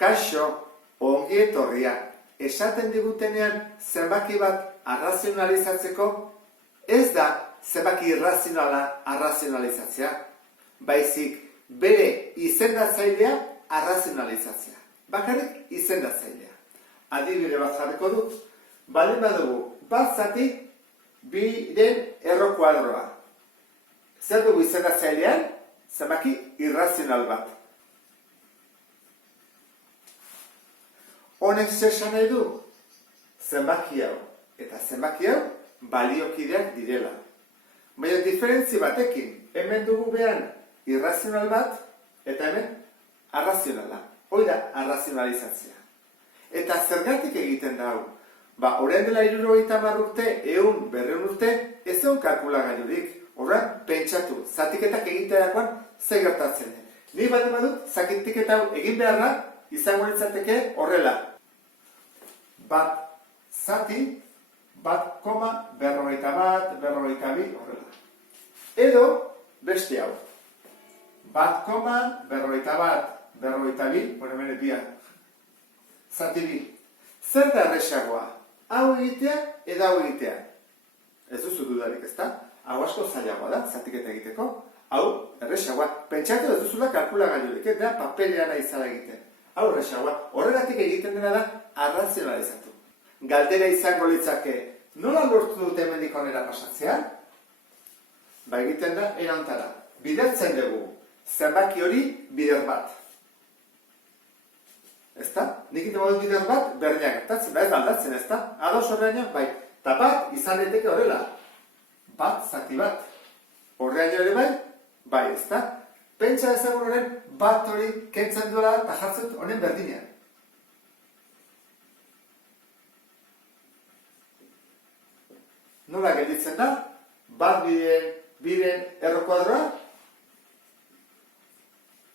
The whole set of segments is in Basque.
kaixo, ongi etorria, esaten digutenean zenbaki bat arrazionalizatzeko, ez da zenbaki irrazionala arrazionalizatzea, baizik bere izendatzailea arrazionalizatzea. Bakarrik izendatzailea. Adibide bat jarriko dut, baldin badugu bat zati biren erro kuadroa. Zer dugu izendatzailean? Zenbaki irrazional bat. Honek zesan nahi du? Zenbaki hau eta zenbaki hau baliokideak direla. Baina diferentzi batekin, hemen dugu behan irrazional bat eta hemen arrazionala. Hoi da arrazionalizatzea. Eta zergatik egiten da hau? Orain dela 70 urte, 100, 200 urte, ez egon kalkulagailurik. Horren, pentsatu, zatiketak egiterakoan zer gertatzen den. Ni baldin badut, zatiketa hau egin beharra, izango litzateke horrela. Bat zati, bat koma, 41, 42, horrela. Edo, beste hau. Bat koma, 41, 42, hemen bia, zati bi. Zer da erresagoa? Hau egitea edo hau egitea. Ez duzu dudarik, ezta? Hau asko zailagoa da, zatiketa egiteko. Hau, erresagoa. Pentsatu ez duzula kalkulagailurik, da papelean izala egiten. Hau erresagoa. Horregatik egiten dena da arrazionalizatu. Galdera izango litzake, nola lortu dute hemendik honera pasatzea? Egiten da, erantara. Bidertzen dugu. Zenbaki hori bider bat. Ezta? Nik ite moduz bider bat, berdinak gertatzen, ez aldatzen, ezta? Ados horrean, bai. Eta bat, izan daiteke horrela. Bat, zati bat. Horrean ere bai, bai, ezta? Pentsa ezagun horren, bat hori kentzen duela eta jartzen honen berdinean. Nola gelditzen da? Bat biren erro kuadroa,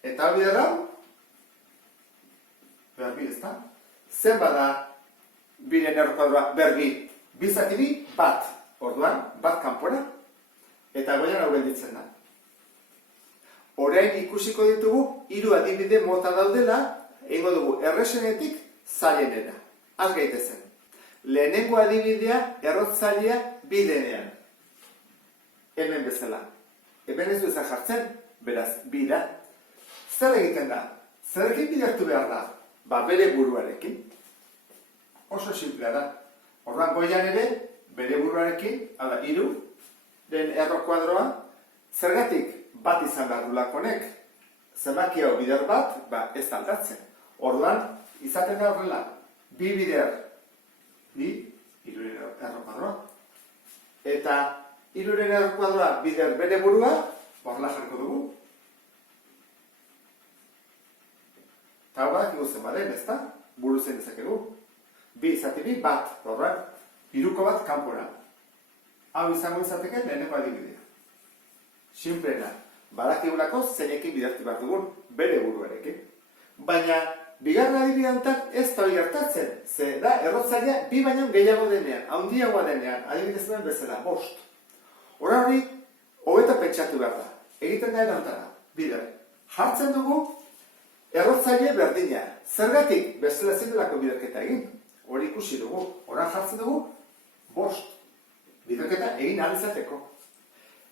eta hau bider hau, berbi, ezta? Zen bada biren erro kuadroa, berbi, bizati bi, bat. Orduan, bat kanpora, eta goian hau gelditzen da. Orain ikusiko ditugu, 3 adibide mota daudela, egingo dugu erresenetik zailenera. Az gaitezen. Lehenengo adibidea errotzailea bidenean. Hemen bezala. Hemen ez du ezan jartzen, beraz, bida. Zer egiten da? Zerrekin bidertu behar da? Bere buruarekin. Oso simplea da. Orduan goian ere, bere buruarekin, 3, den erro kuadroa, zergatik bat izan behar dulakonek, zenbaki hau bider bat, ez aldatzen. Orduan, izaten da horrela, bi bider, 3 erro kuadroa. Eta 3 erro kuadroa bider bere burua, horrela jarriko dugu. Eta hau bat, ikusten baden, ez da? Buru zen dezakegu. Bi zati bi, bat, horren, 3 bat kanpora. Hau izango izateke leheneko adibidea. Simplena, badakigulako zeinekin bidertu behar dugun, bere buruarekin. Baina, bigarren adibideantan ez da hori gertatzen, ze da errotzailea bi baino gehiago denean, handiagoa denean, adibidez bezala, 5. Hora hori, hobeta pentsatu behar da. Egiten da erantara, bider. Jartzen dugu, errotzaile berdina. Zergatik, bestela ezin delako biderketa egin. Hori ikusi dugu, horan jartzen dugu, 5. Biderketa egin ahal izateko.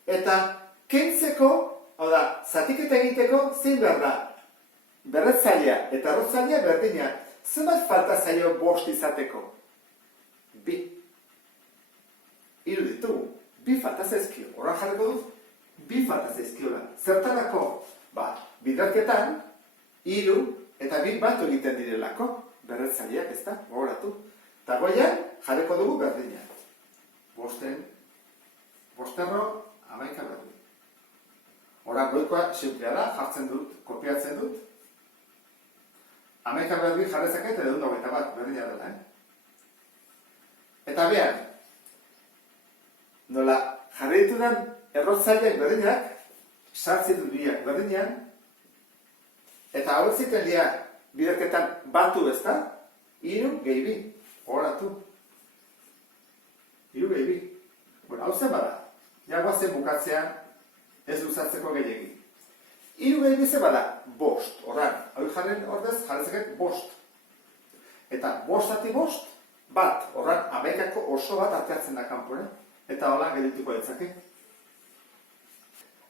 Eta kentzeko, hau da, zatiketa egiteko zein behar da? Berretzailea eta errotzailea berdina. Zenbat falta zaio 5 izateko? 2. 3 ditugu. 2 falta zaizkio. Horan jarriko dut, 2 falta zaizkiola. Zertarako? Biderketan, 3 eta 2 bat egiten direlako. Berretzaileak, ez da, gogoratu. Eta goian, jarriko dugu berdina. 5 erro, 11 berdi. Horan goikoa simplea da, jartzen dut, kopiatzen dut. 11 berdi jarrezaket edo 21 berdina dela, Eta behar, nola jarri ditudan errotzaileak berdinak, sartzen dut biak berdinean, eta hau ziten dira biderketan batu, ez da? 3 gehi 2, horatu. 3 gehi 2. Hau zen bada. Ja guazen bukatzea ez luzatzeko gehiagin. Hiru gehi bize bada, bost. Horran, hau jarren ordez, jarrezeket bost. Eta bostati bost, bat. Horran, amaikako oso bat ateatzen da kanpore. Eta hola geldituko ditzake.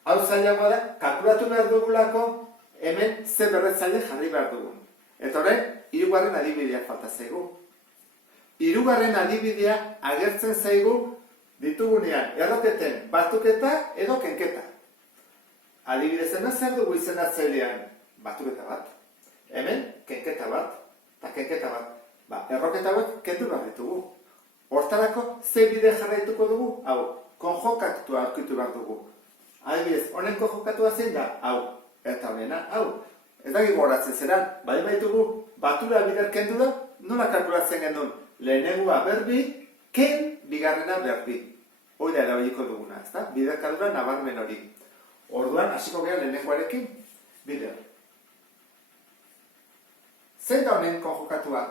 Hau zailagoa da, kalkulatu behar dugulako, hemen ze berretzaile jarri behar dugun. Eta horren, hirugarren adibidea falta zaigu. Hirugarren adibidea agertzen zaigu ditugunean erroketen batuketa edo kenketa. Adibidez hemen zer dugu izendatzailean batuketa bat. Hemen kenketa bat eta kenketa bat. Erroketa hauek kendu behar ditugu. Hortarako ze bide jarraituko dugu? Hau, konjokatua aurkitu behar dugu. Adibidez, honen konjokatua zein da? Hau. Eta honena, hau. Ez daki goratzen zeran, bai baitugu, batura bider kendu da, nola kalkulatzen gendun? Lehenengua berbi, ken bigarrena berbi. Hoi da erabiliko duguna, ezta? Bider kaldura nabarmen hori. Orduan, hasiko gara lehenenguarekin, bider. Zein da honen konjokatua?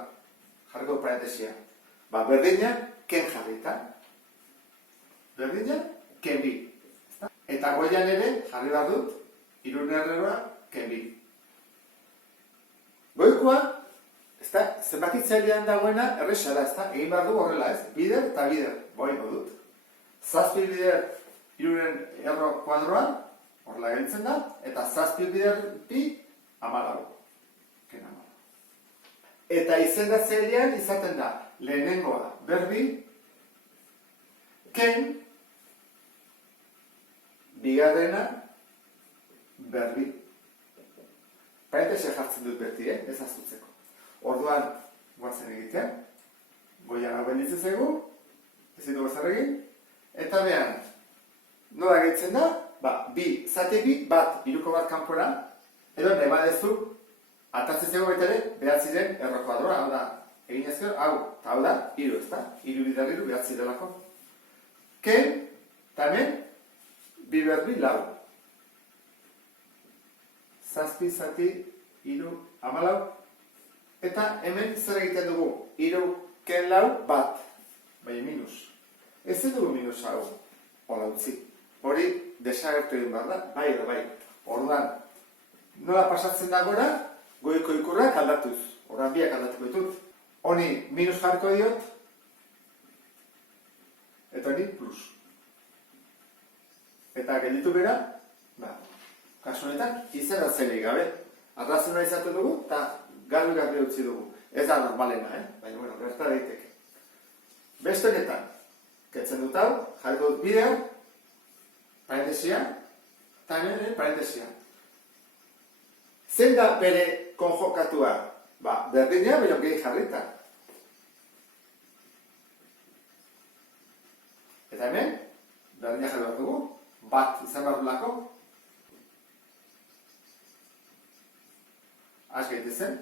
Jarriko parentesia. Berdina, ken jarrita. Berdina, ken bi. Eta goian ere, jarri behar dut, hirunerreroa, ken bi. Goikoa, zenbakitzailean dagoena erresa da, egin behar du horrela, ez? Bider eta bider, boingo dut. Zazpi bider hiruren erro kuadroan, horrela gelditzen da, eta zazpi bider bi, 14. Ken 14. Eta izendatzailean izaten da, lehenengoa berbi, ken, bigarrena, berbi. Parentese jartzen dut beti, ez azutzeko. Orduan, guazen egitea, goian hau benditzen zaigu, ezin dugu zer egin, eta behan, nola gehitzen da, bi, zate bi, bat, hiruko bat kanpora, edo nebadezu, atatzen zego betere, behatziren errokoadroa, hau da, egin ezkero, hau da, hiru, ez da, hiru bider hiru, behatzi delako. Ken, eta hemen, bi berbi, lau. Zazpi, zati, hiru, 14. Eta hemen zer egiten dugu? Hiru, ken lau, bat. Baina minus. Ez dugu minus hau. Hola utzi. Hori desagertu egin behar da? Bai edo bai. Orduan, nola pasatzen da gora? Goiko ikurrak aldatuz. Orduan biak aldatuko ditut. Honi minus jarko diot. Eta honi plus. Eta gelditu bera, kasu honetan, izendatzailerik gabe. Arrazuna izatu dugu, eta garbi utzi dugu. Ez da normalena, baina, bueno, gerta daiteke. Beste honetan, kentzen dut hau, jarriko dut bideo, parentesia, eta hemen parentesia. Zein da bere konjokatua? Berdina, baina gehi jarrita. Eta hemen, berdina jarri bat dugu, bat izan behar lako, az gaitezen,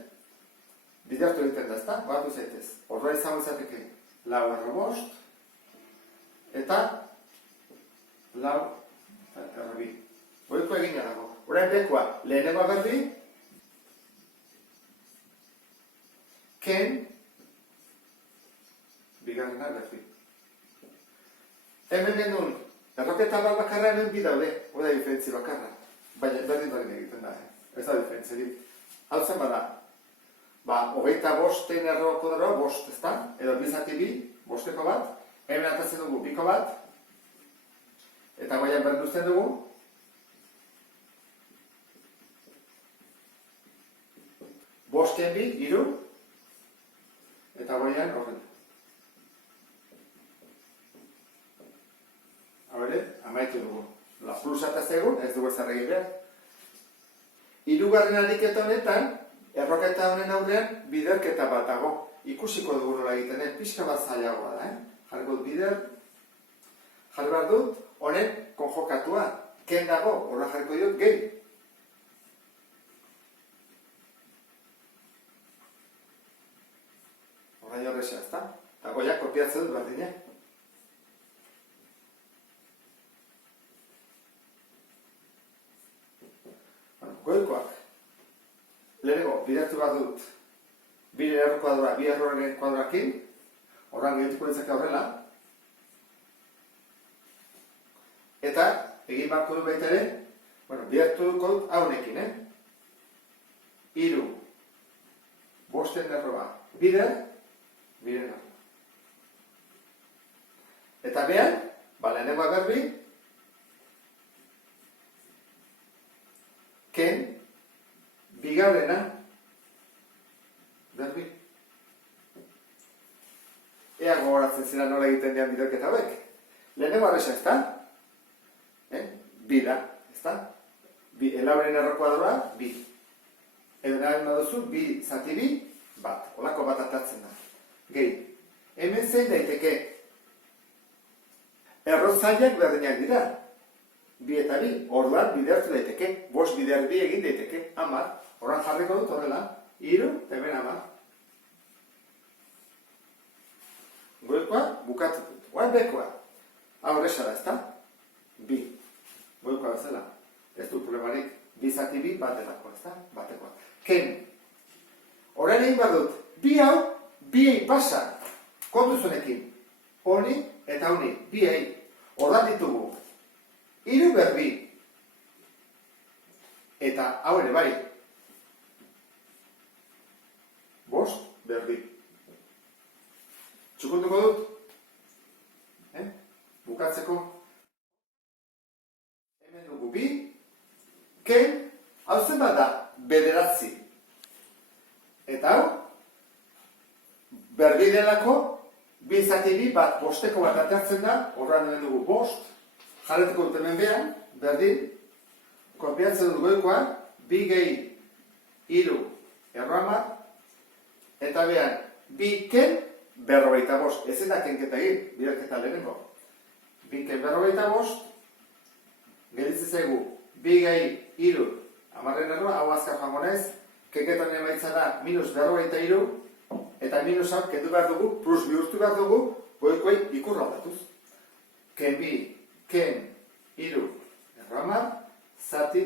bidertu egiten da, ezta? Batu zaitez. Ordua izango izateke, lau erro bost, eta lau erro bi. Goiko egina dago. Orain bekoa, lehenengoa berbi, ken, bigarrena berbi. Hemen genuen, erroketa bat bakarra hemen bi daude, hori da diferentzi bakarra. Baina berdin egiten da, ez da diferentzirik. Hau zen bada, 25 erro kuadroa, bost, ezta? Edo bizati bi, bosteko bat, hemen atatzen dugu biko bat, eta goian berduzten dugu, bosten bi, hiru, eta goian horren. Hore, amaitu dugu. La plusata zegoen, ez dugu zer egin behar. Hirugarren ariketa honetan, erroketa honen aurrean, biderketa bat dago. Ikusiko dugu nola egiten, pixka bat zailagoa da, Jarriko dut bider, jarri behar dut, honen konjokatua. Ken dago, horra jarriko dut, gehi. Horra jorresa, ezta? Eta goiak kopiatzen dut berdine. Goikoak. Lehenengo, bidertu bat dut bi erro kuadroa, bi erroren kuadroakin, horran gehituko ditzake horrela. Eta, egin barko du baita ere, Bueno, bihartuko dut haunekin, Hiru, bosten erroa, bider, biren erroa. Eta behar, lehenengoa berbi, ken, bigarrena, berbi. Ea gogoratzen zira nola egiten dian biderketa hauek. Lehenengo arresa, ezta? Bi da, ezta? Elauren errokoa doa, bi. Edo nahi duzu, bi zati bi, bat. Olako bat atatzen da. Gehi, hemen zein daiteke. Errotzaileak berdinak dira. Bi eta bi, orduan bidertu daiteke. Bost bider bi egin daiteke. 10, horan jarriko dut horrela. 3, hemen 10. Goikoa, bukatu dut. Oan bekoa. Hau horreza da, ezta? Bi. Goikoa bezala. Ez du problemarik. Bi zati bi, batetakoa, ezta? Batekoa. Ken. Horain egin behar dut. Bi hau, biei pasa. Konduzunekin. Honi eta honi. Biei. Hordan ditugu. 3 berbi. Eta hau ere bai. 5 berbi. Txukunduko dut. Bukatzeko. Hemen dugu bi. Ken. Hau zen bat da. Bederatzi. Eta hau. Berbi delako. Bi zati bi bat bosteko bat atertzen da. Horran hemen dugu 5. Jarretuko dut hemen behan. Berdin. Konpiatzen dut goikoan. 2 gehi 3 errama. Eta behan. 2 ken. 45. Ez da kenketa egin. Biderketa lehenengo. 2 ken 45. Geritzen zaigu. 2 gehi 3 amarren erroa. Hau azkar joango naiz. Kenketan emaitza da minus 43. Eta minusak kendu behar dugu, plus bihurtu behar dugu, goikoi ikurra aldatuz. Ken bi, ken, 3, errama, zati,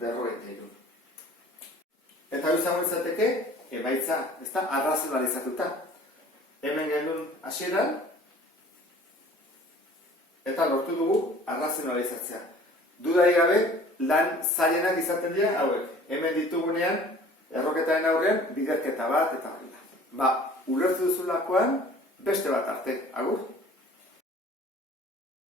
43. Eta hau izango izateke, emaitza, ez da, arrazionalizatuta. Hemen genuen hasieran, eta lortu dugu arrazionalizatzea. Dudari gabe, lan zailenak izaten dira hauek. Hemen ditugunean, erroketaren aurrean, biderketa bat eta hori da. Ulertu duzulakoan, beste bat arte. Agur?